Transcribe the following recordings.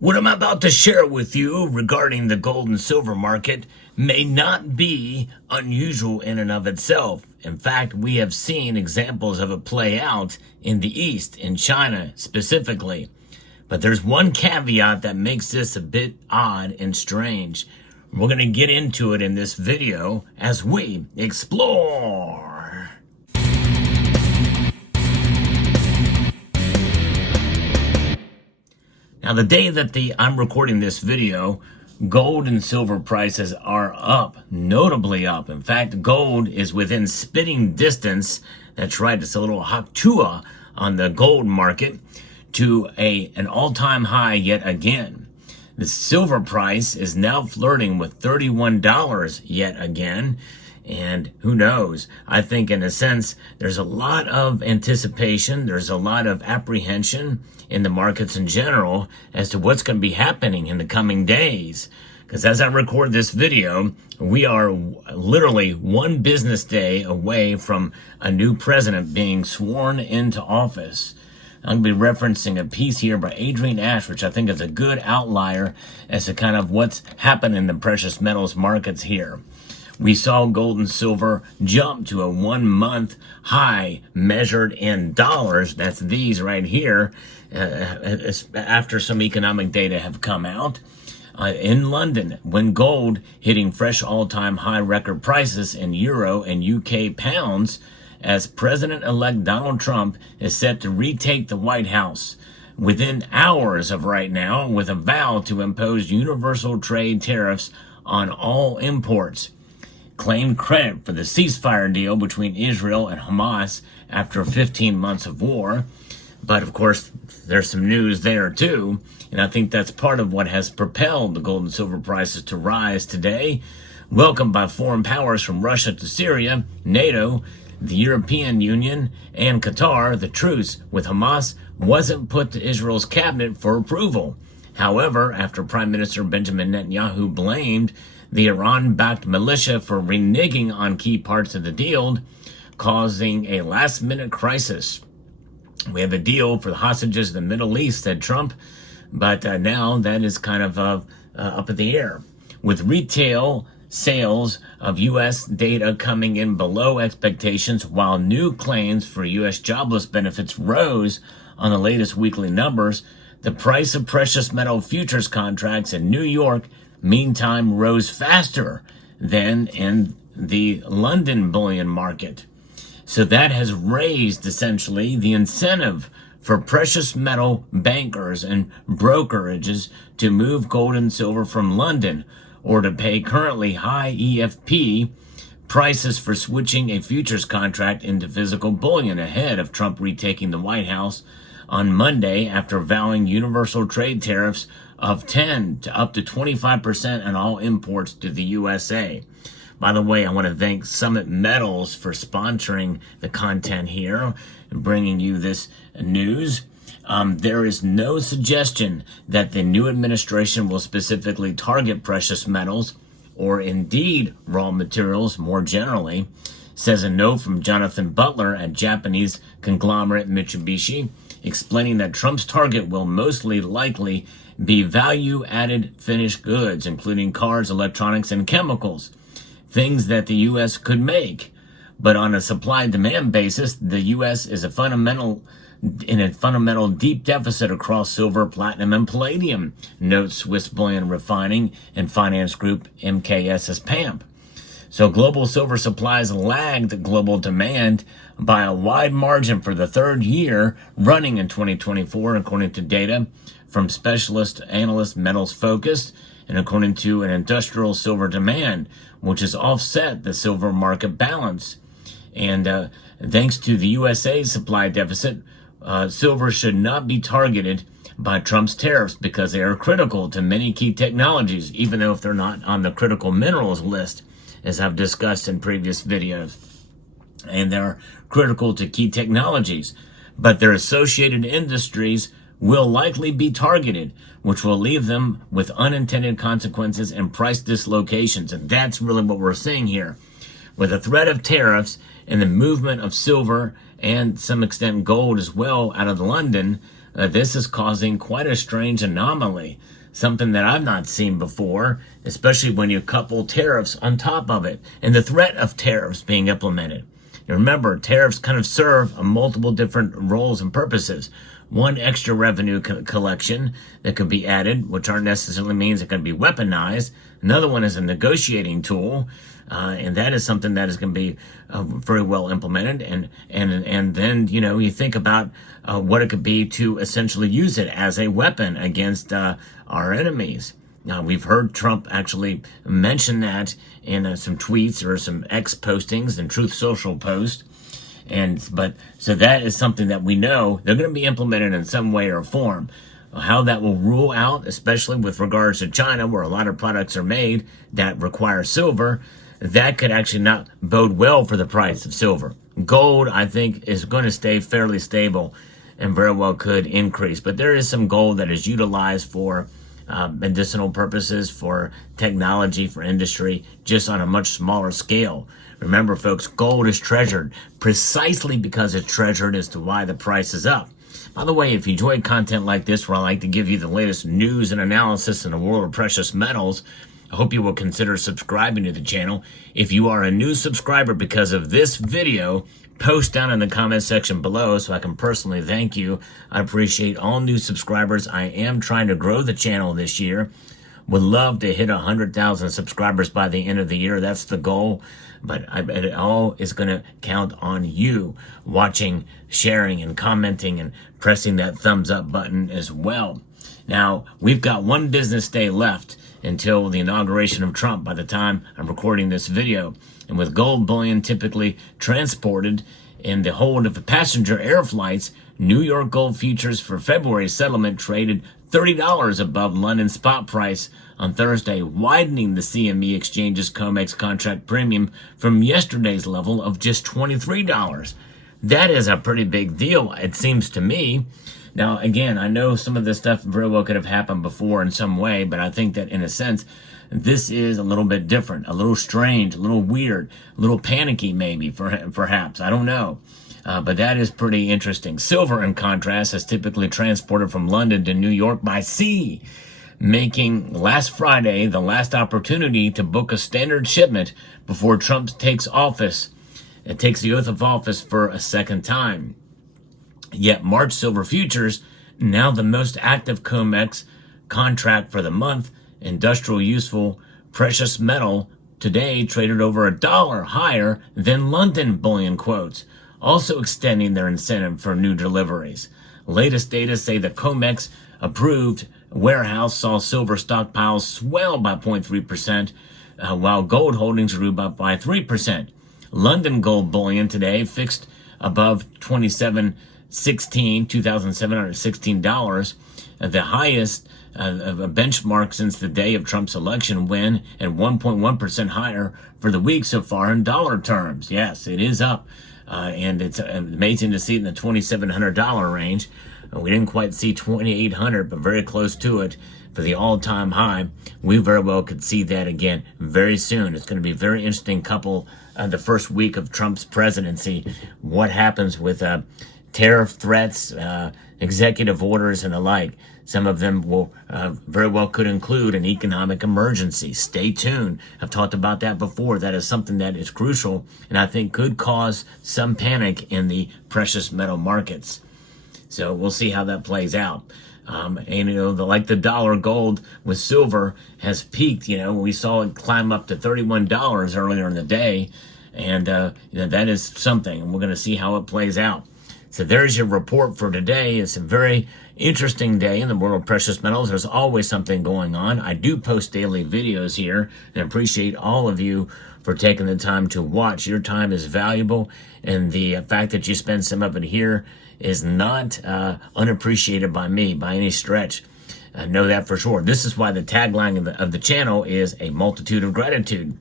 What I'm about to share with you regarding the gold and silver market may not be unusual in and of itself. In fact, we have seen examples of it play out in the East, in China specifically. But there's one caveat that makes this a bit odd and strange. We're going to get into it in this video as we explore. Now, the day that I'm recording this video, gold and silver prices are up, notably up. In fact, gold is within spitting distance. That's right, it's a little haktua on the gold market to an all-time high yet again. The silver price is now flirting with $31 yet again. And who knows? I think in a sense, there's a lot of anticipation. There's a lot of apprehension in the markets in general as to what's going to be happening in the coming days. Because as I record this video, we are literally one business day away from a new president being sworn into office. I'm going to be referencing a piece here by Adrian Ash, which I think is a good outlier as to kind of what's happened in the precious metals markets here. We saw gold and silver jump to a 1 month high measured in dollars. That's these right here, after some economic data have come out. In London, when gold hitting fresh all-time high record prices in euro and UK pounds, as President-elect Donald Trump is set to retake the White House within hours of right now with a vow to impose universal trade tariffs on all imports. Claimed credit for the ceasefire deal between Israel and Hamas after 15 months of war. But of course, there's some news there too. And I think that's part of what has propelled the gold and silver prices to rise today. Welcomed by foreign powers from Russia to Syria, NATO, the European Union, and Qatar, the truce with Hamas wasn't put to Israel's cabinet for approval. However, after Prime Minister Benjamin Netanyahu blamed the Iran-backed militia for reneging on key parts of the deal, causing a last-minute crisis. We have a deal for the hostages in the Middle East, said Trump, but now that is kind of up in the air. With retail sales of U.S. data coming in below expectations, while new claims for U.S. jobless benefits rose on the latest weekly numbers, the price of precious metal futures contracts in New York meantime rose faster than in the London bullion market. So that has raised essentially the incentive for precious metal bankers and brokerages to move gold and silver from London or to pay currently high EFP prices for switching a futures contract into physical bullion ahead of Trump retaking the White House on Monday after vowing universal trade tariffs of 10 to up to 25% on all imports to the USA. By the way, I want to thank Summit Metals for sponsoring the content here and bringing you this news. There is no suggestion that the new administration will specifically target precious metals or indeed raw materials more generally, says a note from Jonathan Butler at Japanese conglomerate Mitsubishi, explaining that Trump's target will mostly likely be value-added finished goods, including cars, electronics, and chemicals, things that the U.S. could make. But on a supply-demand basis, the U.S. is in a fundamental deep deficit across silver, platinum, and palladium, notes Swiss Bullion Refining and Finance Group MKS's PAMP. So global silver supplies lagged global demand by a wide margin for the third year running in 2024, according to data from specialist analyst Metals Focus, and according to an industrial silver demand, which has offset the silver market balance. And thanks to the USA's supply deficit, silver should not be targeted by Trump's tariffs because they are critical to many key technologies, even though if they're not on the critical minerals list, as I've discussed in previous videos. And they're critical to key technologies, but their associated industries will likely be targeted, which will leave them with unintended consequences and price dislocations. And that's really what we're seeing here. With the threat of tariffs and the movement of silver and to some extent gold as well out of London, this is causing quite a strange anomaly, something that I've not seen before, especially when you couple tariffs on top of it and the threat of tariffs being implemented. And remember, tariffs kind of serve multiple different roles and purposes. One, extra revenue collection that could be added, which aren't necessarily means it can be weaponized. Another one is a negotiating tool, and that is something that is going to be very well implemented. And then, you know, you think about what it could be to essentially use it as a weapon against our enemies. Now, we've heard Trump actually mention that in some tweets or some X postings and Truth Social post. But so that is something that we know they're going to be implemented in some way or form. How that will rule out, especially with regards to China, where a lot of products are made that require silver, that could actually not bode well for the price of silver. Gold, I think, is going to stay fairly stable and very well could increase. But there is some gold that is utilized for medicinal purposes, for technology, for industry, just on a much smaller scale. Remember, folks, gold is treasured precisely because it's treasured as to why the price is up. By the way, if you enjoy content like this, where I like to give you the latest news and analysis in the world of precious metals, I hope you will consider subscribing to the channel. If you are a new subscriber because of this video, post down in the comment section below so I can personally thank you. I appreciate all new subscribers. I am trying to grow the channel this year. Would love to hit 100,000 subscribers by the end of the year. That's the goal. But I bet it all is going to count on you watching, sharing, and commenting, and pressing that thumbs up button as well. Now, we've got one business day left until the inauguration of Trump by the time I'm recording this video. And with gold bullion typically transported in the hold of passenger air flights, New York gold futures for February settlement traded $30 above London spot price on Thursday, widening the CME Exchange's COMEX contract premium from yesterday's level of just $23. That is a pretty big deal, it seems to me. Now, again, I know some of this stuff very well could have happened before in some way, but I think that in a sense, this is a little bit different, a little strange, a little weird, a little panicky maybe, perhaps. I don't know. But that is pretty interesting. Silver, in contrast, is typically transported from London to New York by sea, making last Friday the last opportunity to book a standard shipment before Trump takes office. It takes the oath of office for a second time. Yet March silver futures, now the most active COMEX contract for the month, industrial useful precious metal, today traded over $1 higher than London bullion quotes, also extending their incentive for new deliveries. Latest data say the COMEX approved warehouse saw silver stockpiles swell by 0.3%, while gold holdings grew by 3%. London gold bullion today fixed above $2,716, the highest benchmark since the day of Trump's election win, and 1.1% higher for the week so far in dollar terms. Yes, it is up. And it's amazing to see it in the $2,700 range. We didn't quite see $2,800, but very close to it for the all-time high. We very well could see that again very soon. It's going to be a very interesting the first week of Trump's presidency. What happens with tariff threats, executive orders, and the like. Some of them will very well could include an economic emergency. Stay tuned. I've talked about that before. That is something that is crucial and I think could cause some panic in the precious metal markets. So we'll see how that plays out. And, you know, like the dollar gold with silver has peaked. You know, we saw it climb up to $31 earlier in the day. And, you know, that is something. And we're going to see how it plays out. So there's your report for today. It's a very interesting day in the world of precious metals. There's always something going on. I do post daily videos here and appreciate all of you for taking the time to watch. Your time is valuable, and the fact that you spend some of it here is not unappreciated by me by any stretch. I know that for sure. This is why the tagline of the channel is a multitude of gratitude.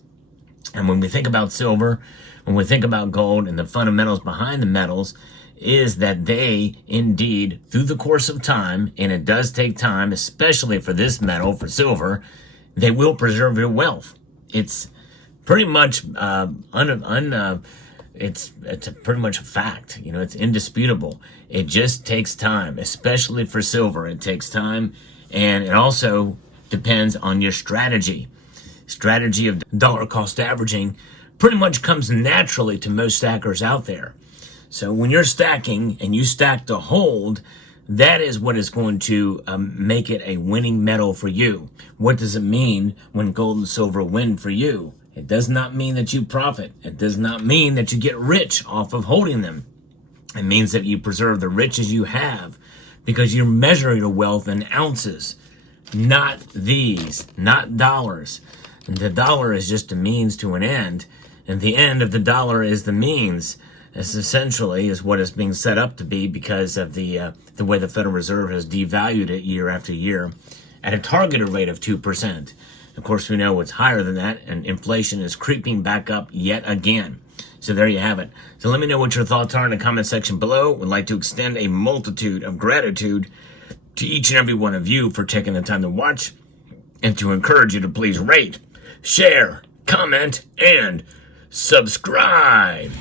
And when we think about silver, when we think about gold and the fundamentals behind the metals, is that they indeed, through the course of time, and it does take time, especially for this metal, for silver, they will preserve your wealth. It's pretty much it's pretty much a fact. It's indisputable. It just takes time, especially for silver. It takes time, and it also depends on your strategy. Strategy of dollar cost averaging pretty much comes naturally to most stackers out there. So when you're stacking and you stack to hold, that is what is going to make it a winning metal for you. What does it mean when gold and silver win for you? It does not mean that you profit. It does not mean that you get rich off of holding them. It means that you preserve the riches you have because you measure your wealth in ounces, not dollars. And the dollar is just a means to an end, and the end of the dollar is the means. This essentially is what it's being set up to be because of the way the Federal Reserve has devalued it year after year at a targeted rate of 2%. Of course, we know it's higher than that, and inflation is creeping back up yet again. So there you have it. So let me know what your thoughts are in the comment section below. Would like to extend a multitude of gratitude to each and every one of you for taking the time to watch, and to encourage you to please rate, share, comment, and subscribe.